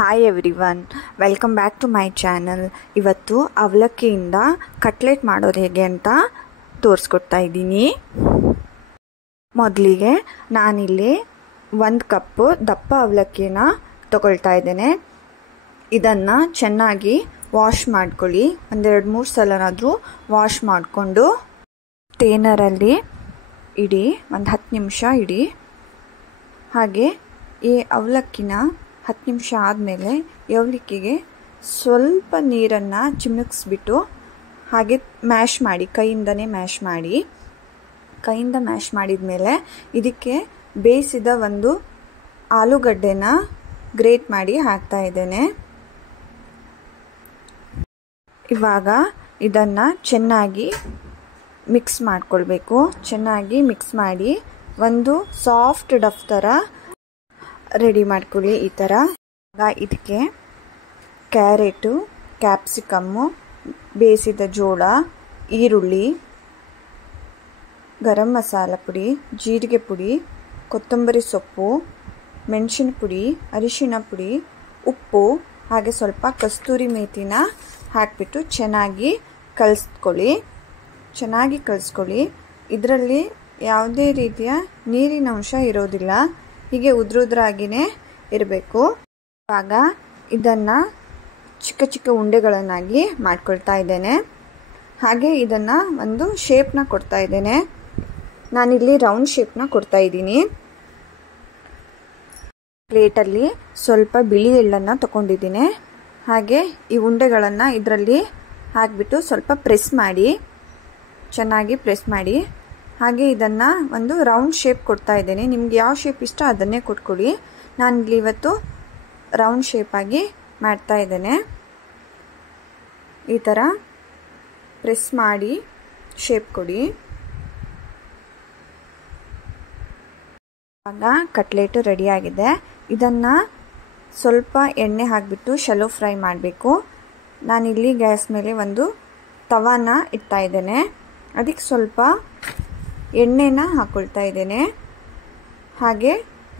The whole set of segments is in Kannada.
Hi everyone, welcome back to my channel. ಇವತ್ತು ಅವಲಕ್ಕಿಯಿಂದ ಕಟ್ಲೆಟ್ ಮಾಡೋದು ಹೇಗೆ ಅಂತ ತೋರಿಸ್ಕೊಡ್ತಾ ಇದ್ದೀನಿ. ಮೊದಲಿಗೆ ನಾನಿಲ್ಲಿ 1 ಕಪ್ ದಪ್ಪ ಅವಲಕ್ಕಿನ ತಗೊಳ್ತಾ ಇದ್ದೇನೆ. ಇದನ್ನು ಚೆನ್ನಾಗಿ ವಾಶ್ ಮಾಡ್ಕೊಳ್ಳಿ. 1-2-3 ಸಲನಾದರೂ ವಾಶ್ ಮಾಡಿಕೊಂಡು ಸ್ಟೇನರಲ್ಲಿ ಇಡಿ, 10 ನಿಮಿಷ ಇಡಿ. ಹಾಗೆ ಈ ಅವಲಕ್ಕಿನ 10 ನಿಮಿಷ ಆದಮೇಲೆ ಅವಲಕ್ಕಿಗೆ ಸ್ವಲ್ಪ ನೀರನ್ನು ಚಿಮುಕಿಸ್ಬಿಟ್ಟು ಹಾಗೆ ಮ್ಯಾಶ್ ಮಾಡಿ, ಕೈಯಿಂದನೇ ಮ್ಯಾಶ್ ಮಾಡಿ. ಕೈಯಿಂದ ಮ್ಯಾಶ್ ಮಾಡಿದ ಮೇಲೆ ಇದಕ್ಕೆ ಬೇಯಿಸಿದ ಒಂದು ಆಲೂಗಡ್ಡೆನ ಗ್ರೇಟ್ ಮಾಡಿ ಹಾಕ್ತಾ ಇದ್ದೇನೆ. ಇವಾಗ ಇದನ್ನು ಚೆನ್ನಾಗಿ ಮಿಕ್ಸ್ ಮಾಡ್ಕೊಳ್ಬೇಕು. ಚೆನ್ನಾಗಿ ಮಿಕ್ಸ್ ಮಾಡಿ ಒಂದು ಸಾಫ್ಟ್ ಡಫ್ ಥರ ರೆಡಿ ಮಾಡ್ಕೊಳ್ಳಿ. ಈ ಥರ ಇದಕ್ಕೆ ಕ್ಯಾರೆಟು, ಕ್ಯಾಪ್ಸಿಕಮ್ಮು, ಬೇಯಿಸಿದ ಜೋಳ, ಈರುಳ್ಳಿ, ಗರಂ ಮಸಾಲ ಪುಡಿ, ಜೀರಿಗೆ ಪುಡಿ, ಕೊತ್ತಂಬರಿ ಸೊಪ್ಪು, ಮೆಣಸಿನ ಪುಡಿ, ಅರಿಶಿಣ ಪುಡಿ, ಉಪ್ಪು, ಹಾಗೆ ಸ್ವಲ್ಪ ಕಸ್ತೂರಿ ಮೇಥಿನ ಹಾಕಿಬಿಟ್ಟು ಚೆನ್ನಾಗಿ ಕಲಿಸ್ಕೊಳ್ಳಿ. ಇದರಲ್ಲಿ ಯಾವುದೇ ರೀತಿಯ ನೀರಿನ ಅಂಶ ಇರೋದಿಲ್ಲ, ಹೀಗೆ ಉದ್ರಾಗಿಯೇ ಇರಬೇಕು. ಇವಾಗ ಇದನ್ನು ಚಿಕ್ಕ ಚಿಕ್ಕ ಉಂಡೆಗಳನ್ನಾಗಿ ಮಾಡ್ಕೊಳ್ತಾ ಇದ್ದೇನೆ. ಹಾಗೆ ಇದನ್ನು ಒಂದು ಶೇಪ್ನ ಕೊಡ್ತಾ ಇದ್ದೇನೆ. ನಾನಿಲ್ಲಿ ರೌಂಡ್ ಶೇಪ್ನ ಕೊಡ್ತಾ ಇದ್ದೀನಿ. ಪ್ಲೇಟಲ್ಲಿ ಸ್ವಲ್ಪ ಬಿಳಿ ಎಳ್ಳನ್ನು ತಗೊಂಡಿದ್ದೀನಿ. ಹಾಗೆ ಈ ಉಂಡೆಗಳನ್ನು ಇದರಲ್ಲಿ ಹಾಕಿಬಿಟ್ಟು ಸ್ವಲ್ಪ ಪ್ರೆಸ್ ಮಾಡಿ, ಚೆನ್ನಾಗಿ ಪ್ರೆಸ್ ಮಾಡಿ. ಹಾಗೆ ಇದನ್ನು ಒಂದು ರೌಂಡ್ ಶೇಪ್ ಕೊಡ್ತಾ ಇದ್ದೇನೆ. ನಿಮ್ಗೆ ಯಾವ ಶೇಪ್ ಇಷ್ಟ ಅದನ್ನೇ ಕೊಟ್ಕೊಳ್ಳಿ. ನಾನಿಲ್ಲಿ ಇವತ್ತು ರೌಂಡ್ ಶೇಪಾಗಿ ಮಾಡ್ತಾ ಇದ್ದೇನೆ. ಈ ಥರ ಪ್ರೆಸ್ ಮಾಡಿ ಶೇಪ್ ಕೊಡಿ. ಇವಾಗ ಕಟ್ಲೆಟು ರೆಡಿಯಾಗಿದೆ. ಇದನ್ನು ಸ್ವಲ್ಪ ಎಣ್ಣೆ ಹಾಕಿಬಿಟ್ಟು ಶಲೋ ಫ್ರೈ ಮಾಡಬೇಕು. ನಾನಿಲ್ಲಿ ಗ್ಯಾಸ್ ಮೇಲೆ ಒಂದು ತವಾನ ಇಡ್ತಾ ಇದ್ದೇನೆ. ಅದಕ್ಕೆ ಸ್ವಲ್ಪ ಎಣ್ಣೆನ ಹಾಕ್ಕೊಳ್ತಾ ಇದ್ದೇನೆ. ಹಾಗೆ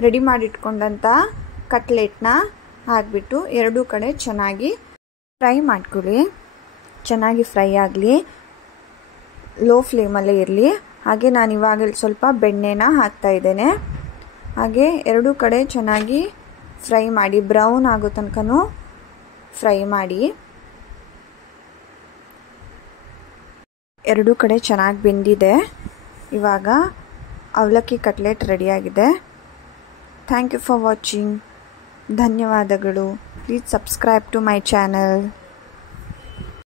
ರೆಡಿ ಮಾಡಿಟ್ಕೊಂಡಂಥ ಕಟ್ಲೆಟ್ನ ಹಾಕಿಬಿಟ್ಟು ಎರಡೂ ಕಡೆ ಚೆನ್ನಾಗಿ ಫ್ರೈ ಮಾಡ್ಕೊಳ್ಳಿ. ಚೆನ್ನಾಗಿ ಫ್ರೈ ಆಗಲಿ, ಲೋ ಫ್ಲೇಮಲ್ಲೇ ಇರಲಿ. ಹಾಗೆ ನಾನು ಇವಾಗ ಸ್ವಲ್ಪ ಬೆಣ್ಣೆನ ಹಾಕ್ತಾ ಇದ್ದೇನೆ. ಹಾಗೆ ಎರಡೂ ಕಡೆ ಚೆನ್ನಾಗಿ ಫ್ರೈ ಮಾಡಿ, ಬ್ರೌನ್ ಆಗೋ ತನಕನೂ ಫ್ರೈ ಮಾಡಿ. ಎರಡೂ ಕಡೆ ಚೆನ್ನಾಗಿ ಬೆಂದಿದೆ. ಇವಾಗ ಅವಲಕ್ಕಿ ಕಟ್ಲೆಟ್ ರೆಡಿಯಾಗಿದೆ. Thank you for watching. ಧನ್ಯವಾದಗಳು. Please subscribe to my channel.